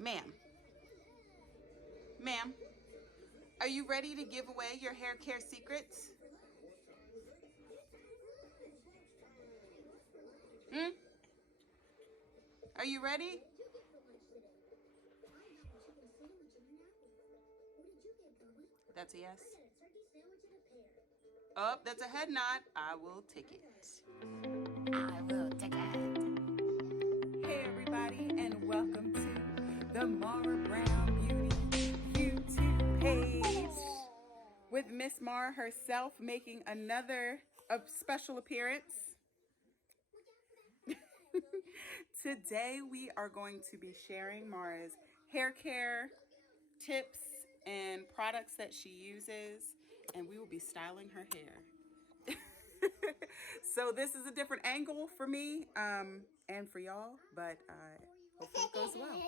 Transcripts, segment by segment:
Ma'am, ma'am, are you ready to give away your hair care secrets? Hmm? Are you ready? That's a yes. Oh, that's a head nod. I will take it. I will take it. Hey everybody, and welcome to the Mara Brown Beauty YouTube page with Miss Mara herself making another special appearance. Today we are going to be sharing Mara's hair care tips and products that she uses, and we will be styling her hair. So this is a different angle for me and for y'all, but hopefully it goes well.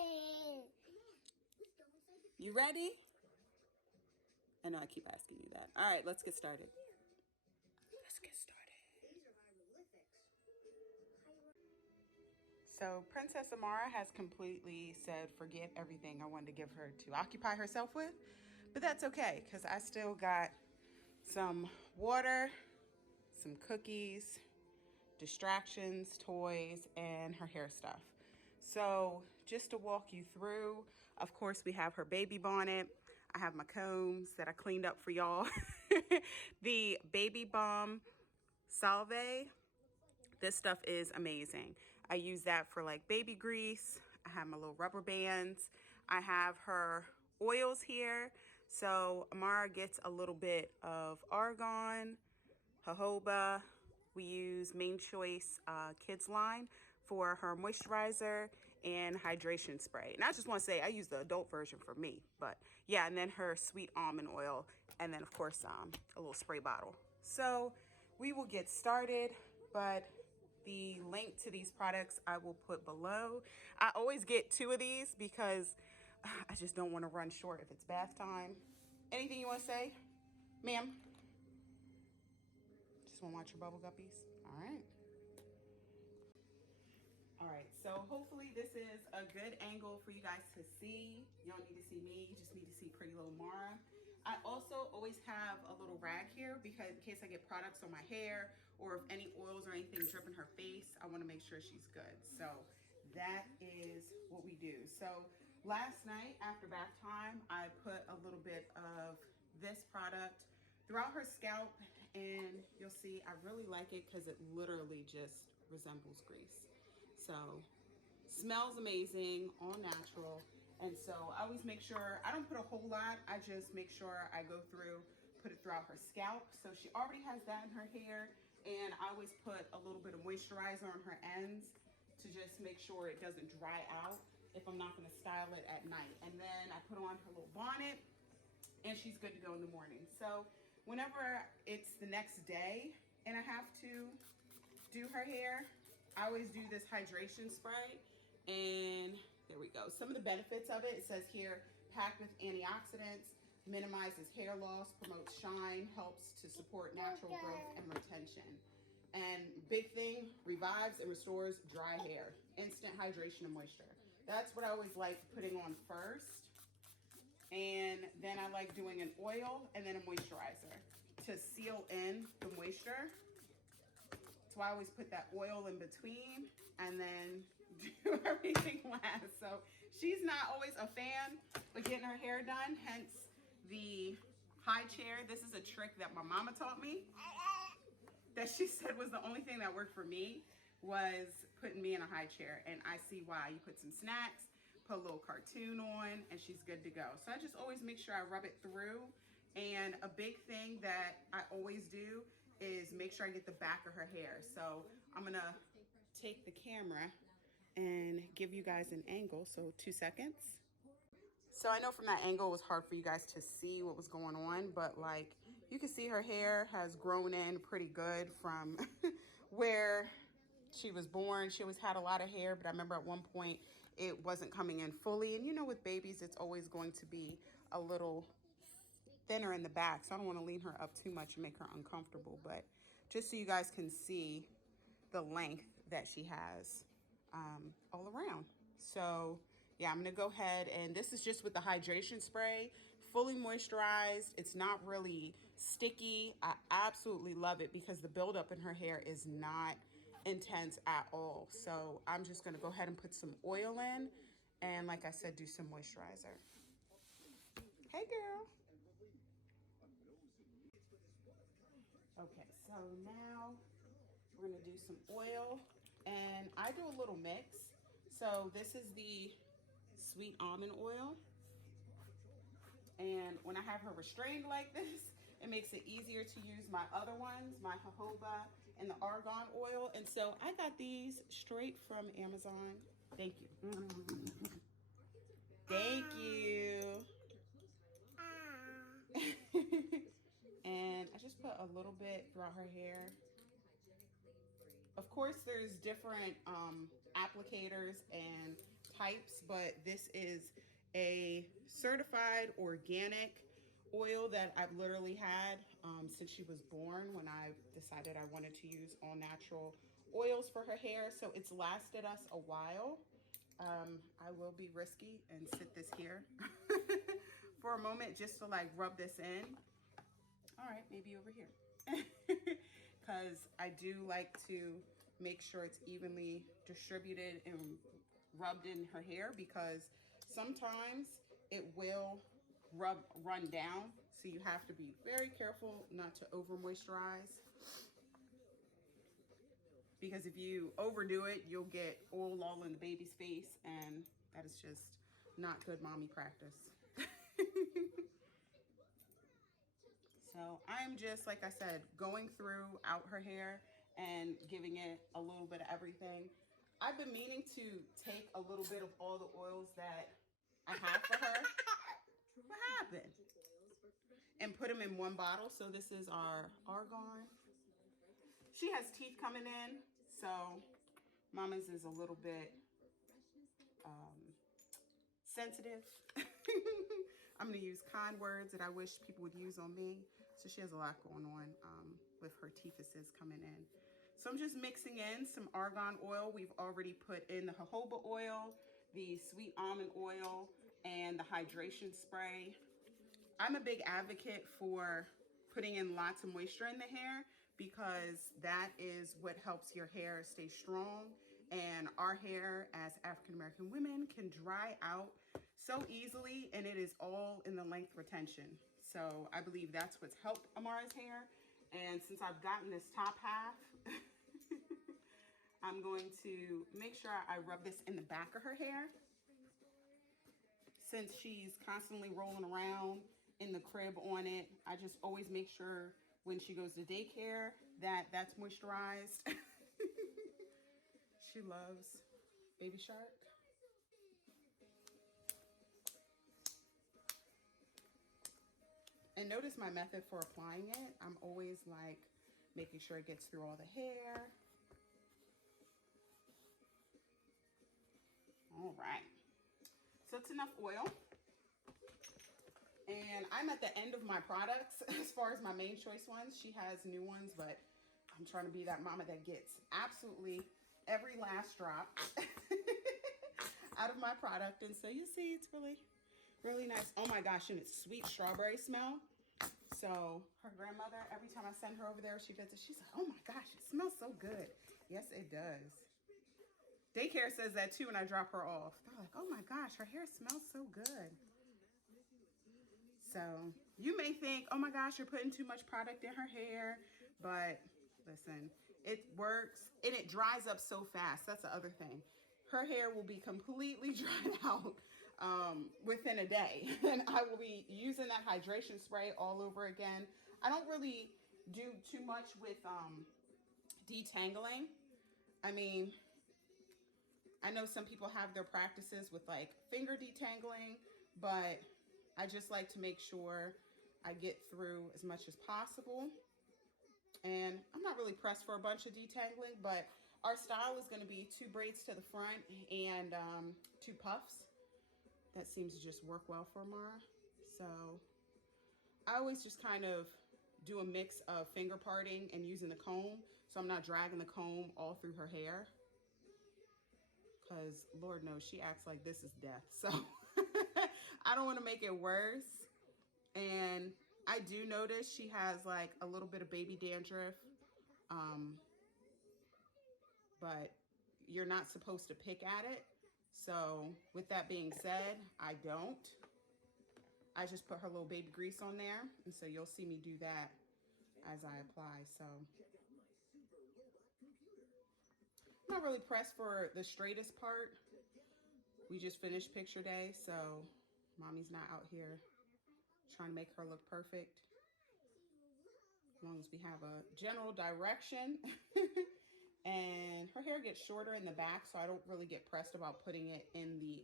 You ready? I know I keep asking you that. All right, let's get started. Let's get started. So Princess Amara has completely said forget everything I wanted to give her to occupy herself with, but that's okay because I still got some water, some cookies, distractions, toys, and her hair stuff. So just to walk you through, of course, we have her baby bonnet. I have my combs that I cleaned up for y'all. The baby balm Salve. This stuff is amazing. I use that for like baby grease. I have my little rubber bands. I have her oils here. So Amara gets a little bit of argan, jojoba. We use Main Choice Kids line for her moisturizer and hydration spray. And I just want to say I use the adult version for me, but yeah, and then her Sweet Almond Oil, and then of course a little spray bottle. So we will get started, but the link to these products I will put below. I always get 2 of these because I just don't want to run short if it's bath time. Anything you want to say, ma'am? Just want to watch your bubble guppies. All right. All right, so hopefully this is a good angle for you guys to see. You don't need to see me, you just need to see pretty little Mara. I also always have a little rag here because in case I get products on my hair or if any oils or anything drip in her face, I want to make sure she's good. So that is what we do. So last night after bath time, I put a little bit of this product throughout her scalp, and you'll see I really like it because it literally just resembles grease. So smells amazing, all natural. And so I always make sure, I don't put a whole lot, I just make sure I go through, put it throughout her scalp. So she already has that in her hair, and I always put a little bit of moisturizer on her ends to just make sure it doesn't dry out if I'm not gonna style it at night. And then I put on her little bonnet, and she's good to go in the morning. So whenever it's the next day and I have to do her hair, I always do this hydration spray, and there we go. Some of the benefits of it, it says here, packed with antioxidants, minimizes hair loss, promotes shine, helps to support natural growth and retention. And big thing, revives and restores dry hair, instant hydration and moisture. That's what I always like putting on first. And then I like doing an oil and then a moisturizer to seal in the moisture. So I always put that oil in between and then do everything last. So she's not always a fan of getting her hair done, hence the high chair. This is a trick that my mama taught me that she said was the only thing that worked for me, was putting me in a high chair. And I see why. You put some snacks, put a little cartoon on, and she's good to go. So I just always make sure I rub it through. And a big thing that I always do is make sure I get the back of her hair. So I'm gonna take the camera and give you guys an angle. So 2 seconds. So I know from that angle it was hard for you guys to see what was going on, but like you can see her hair has grown in pretty good from where she was born. She always had a lot of hair, but I remember at one point it wasn't coming in fully. And you know, with babies, it's always going to be a little thinner in the back, so I don't want to lean her up too much and make her uncomfortable, but just so you guys can see the length that she has all around. So Yeah, I'm gonna go ahead, and this is just with the hydration spray, fully moisturized. It's not really sticky. I absolutely love it because the buildup in her hair is not intense at all. So I'm just gonna go ahead and put some oil in, and like I said, do some moisturizer. Hey girl. Okay, so now we're gonna do some oil, and I do a little mix. So this is the Sweet Almond Oil, and when I have her restrained like this, it makes it easier to use my other ones, my jojoba and the Argan Oil. And so I got these straight from Amazon. Thank you. Thank you. And I just put a little bit throughout her hair. Of course, there's different applicators and types, but this is a certified organic oil that I've literally had since she was born, when I decided I wanted to use all natural oils for her hair. So it's lasted us a while. I will be risky and sit this here for a moment just to like rub this in. All right, maybe over here. Because I do like to make sure it's evenly distributed and rubbed in her hair, because sometimes it will run down. So you have to be very careful not to over moisturize, because if you overdo it, you'll get oil all in the baby's face, and that is just not good mommy practice. So I'm just, like I said, going throughout her hair and giving it a little bit of everything. I've been meaning to take a little bit of all the oils that I have for her. What happened? And put them in one bottle. So this is our Argan. She has teeth coming in, so Mama's is a little bit sensitive. I'm going to use kind words that I wish people would use on me. So she has a lot going on with her teethuses coming in. So I'm just mixing in some Argan oil. We've already put in the jojoba oil, the Sweet Almond Oil, and the hydration spray. I'm a big advocate for putting in lots of moisture in the hair, because that is what helps your hair stay strong. And our hair as African American women can dry out so easily, and it is all in the length retention. So I believe that's what's helped Amara's hair. And since I've gotten this top half, I'm going to make sure I rub this in the back of her hair. Since she's constantly rolling around in the crib on it, I just always make sure when she goes to daycare that that's moisturized. She loves Baby Shark. And notice my method for applying it. I'm always like making sure it gets through all the hair. All right. So it's enough oil. And I'm at the end of my products as far as my main choice ones. She has new ones, but I'm trying to be that mama that gets absolutely every last drop out of my product. And so you see, it's really, really nice. Oh my gosh, and it's sweet strawberry smell. So her grandmother, every time I send her over there, she does it. She's like, oh my gosh, it smells so good. Yes, it does. Daycare says that too when I drop her off. They're like, oh my gosh, her hair smells so good. So you may think, oh my gosh, you're putting too much product in her hair. But listen, it works, and it dries up so fast. That's the other thing. Her hair will be completely dried out within a day. And I will be using that hydration spray all over again. I don't really do too much with detangling. I mean, I know some people have their practices with like finger detangling, but I just like to make sure I get through as much as possible. And I'm not really pressed for a bunch of detangling, but our style is going to be 2 braids to the front and 2 puffs. That seems to just work well for Mara. So I always just kind of do a mix of finger parting and using the comb, so I'm not dragging the comb all through her hair, because Lord knows she acts like this is death. So I don't want to make it worse. And I do notice she has like a little bit of baby dandruff. But you're not supposed to pick at it. So with that being said, I don't. I just put her little baby grease on there. And so you'll see me do that as I apply. So I'm not really pressed for the straightest part. We just finished picture day, so mommy's not out here trying to make her look perfect. As long as we have a general direction. And her hair gets shorter in the back, so I don't really get pressed about putting it in the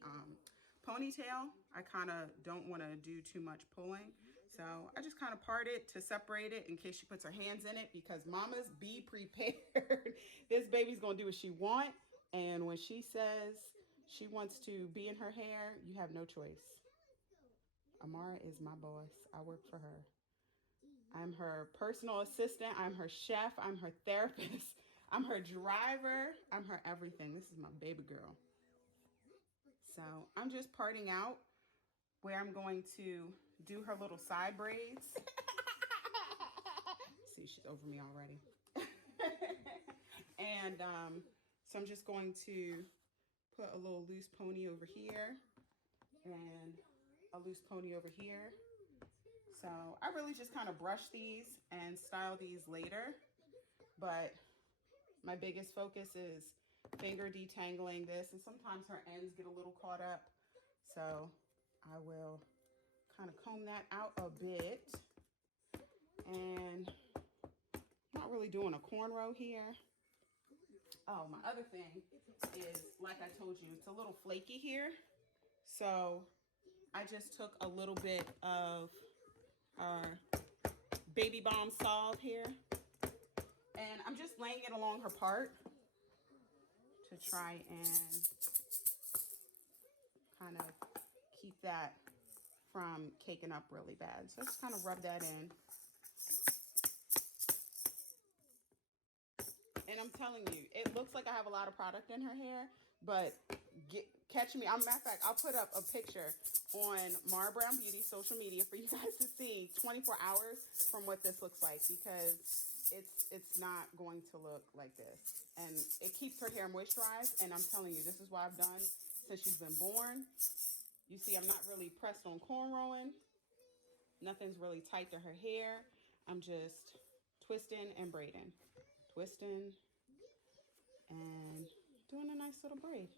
ponytail. I kind of don't want to do too much pulling. So I just kind of part it to separate it in case she puts her hands in it, because mamas, be prepared. This baby's going to do what she wants. And when she says she wants to be in her hair, you have no choice. Amara is my boss. I work for her. I'm her personal assistant. I'm her chef. I'm her therapist. I'm her driver. I'm her everything. This is my baby girl. So I'm just parting out where I'm going to do her little side braids. See, she's over me already. And so I'm just going to put a little loose pony over here and a loose pony over here. So I really just kind of brush these and style these later. But my biggest focus is finger detangling this, and sometimes her ends get a little caught up. So I will kind of comb that out a bit. And I'm not really doing a cornrow here. Oh, my other thing is, like I told you, it's a little flaky here. So I just took a little bit of our baby balm Salve here. And I'm just laying it along her part to try and kind of keep that from caking up really bad. So just kind of rub that in. And I'm telling you, it looks like I have a lot of product in her hair, but catch me. Matter of fact, I'll put up a picture on Mara Brown Beauty social media for you guys to see 24 hours from what this looks like, because it's not going to look like this. And it keeps her hair moisturized, and I'm telling you, this is what I've done since she's been born. You see, I'm not really pressed on cornrowing. Nothing's really tight to her hair. I'm just twisting and braiding. Twisting and doing a nice little braid.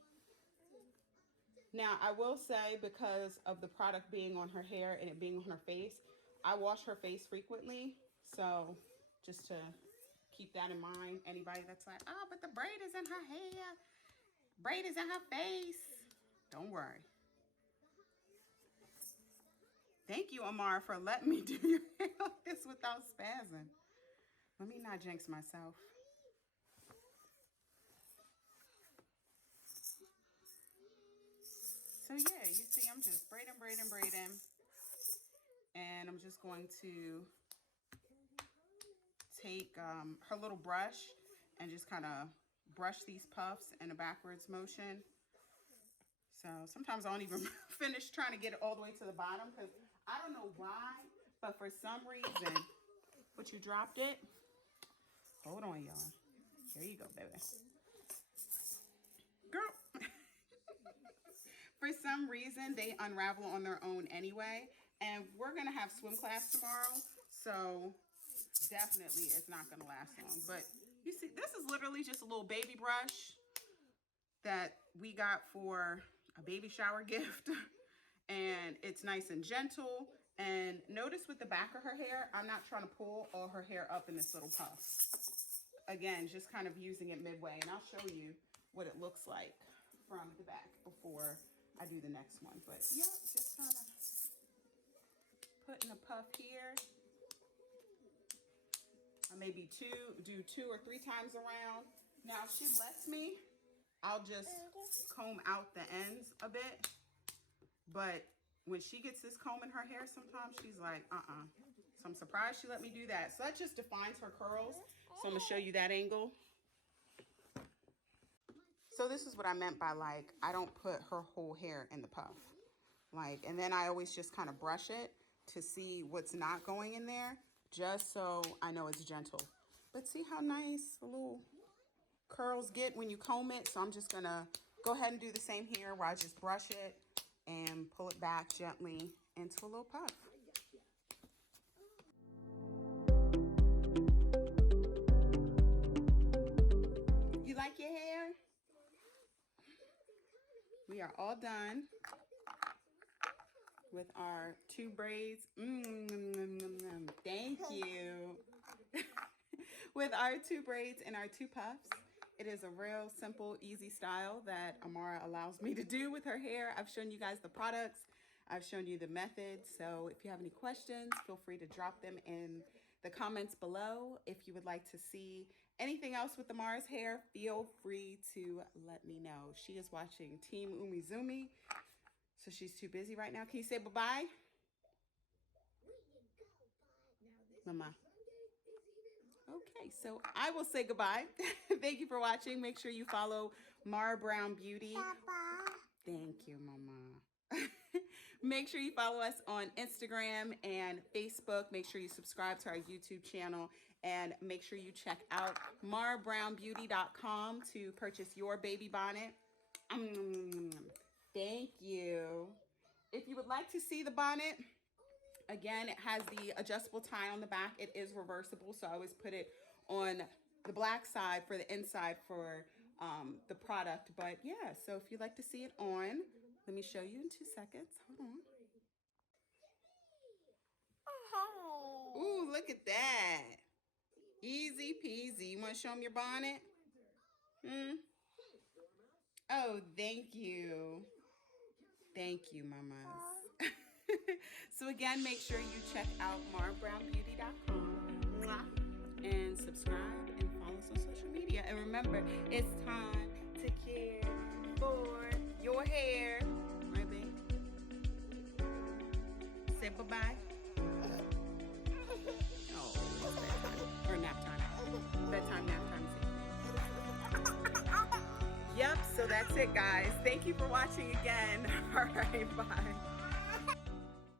Now, I will say, because of the product being on her hair and it being on her face, I wash her face frequently. So just to keep that in mind, anybody that's like, oh, but the braid is in her hair, braid is in her face, don't worry. Thank you, Amara, for letting me do your hair like this without spazzing. Let me not jinx myself. So yeah, you see, I'm just braiding. And I'm just going to take her little brush and just kind of brush these puffs in a backwards motion. So sometimes I don't even finish trying to get it all the way to the bottom, because I don't know why, but for some reason, but you dropped it. Hold on, y'all. Here you go, baby. Girl. For some reason, they unravel on their own anyway. And we're going to have swim class tomorrow. So definitely it's not going to last long. But you see, this is literally just a little baby brush that we got for a baby shower gift. And it's nice and gentle. And notice with the back of her hair, I'm not trying to pull all her hair up in this little puff. Again, just kind of using it midway. And I'll show you what it looks like from the back before I do the next one. But yeah, just kind of putting a puff here. I maybe do two or three times around. Now, if she lets me, I'll just comb out the ends a bit. But when she gets this comb in her hair, sometimes she's like, So I'm surprised she let me do that. So that just defines her curls. So I'm going to show you that angle. So this is what I meant by like, I don't put her whole hair in the puff. Like, and then I always just kind of brush it to see what's not going in there, just so I know it's gentle. But see how nice the little curls get when you comb it? So I'm just gonna go ahead and do the same here, where I just brush it and pull it back gently into a little puff. You like your hair? We are all done with our 2 braids. Thank you. With our 2 braids and our 2 puffs. It is a real simple, easy style that Amara allows me to do with her hair. I've shown you guys the products. I've shown you the method. So if you have any questions, feel free to drop them in the comments below. If you would like to see anything else with Amara's hair, feel free to let me know. She is watching Team Umizoomi, so she's too busy right now. Can you say bye-bye? Mama. Okay, so I will say goodbye. Thank you for watching. Make sure you follow Mara Brown Beauty. Papa. Thank you, Mama. Make sure you follow us on Instagram and Facebook. Make sure you subscribe to our YouTube channel. And make sure you check out marabrownbeauty.com to purchase your baby bonnet. Thank you. If you would like to see the bonnet, again, it has the adjustable tie on the back. It is reversible, so I always put it on the black side for the inside for the product. But yeah, so if you'd like to see it on, let me show you in 2 seconds. Hold on. Ooh, look at that. Easy peasy. You want to show them your bonnet? Oh, thank you. Thank you, mamas. So again, make sure you check out marabrownbeauty.com and subscribe and follow us on social media. And remember, it's time to care for your hair. Right, babe? Say bye-bye. Oh, it's bedtime. Or nap time. Bedtime, nap time. Yep, so that's it, guys. Thank you for watching again. All right, bye.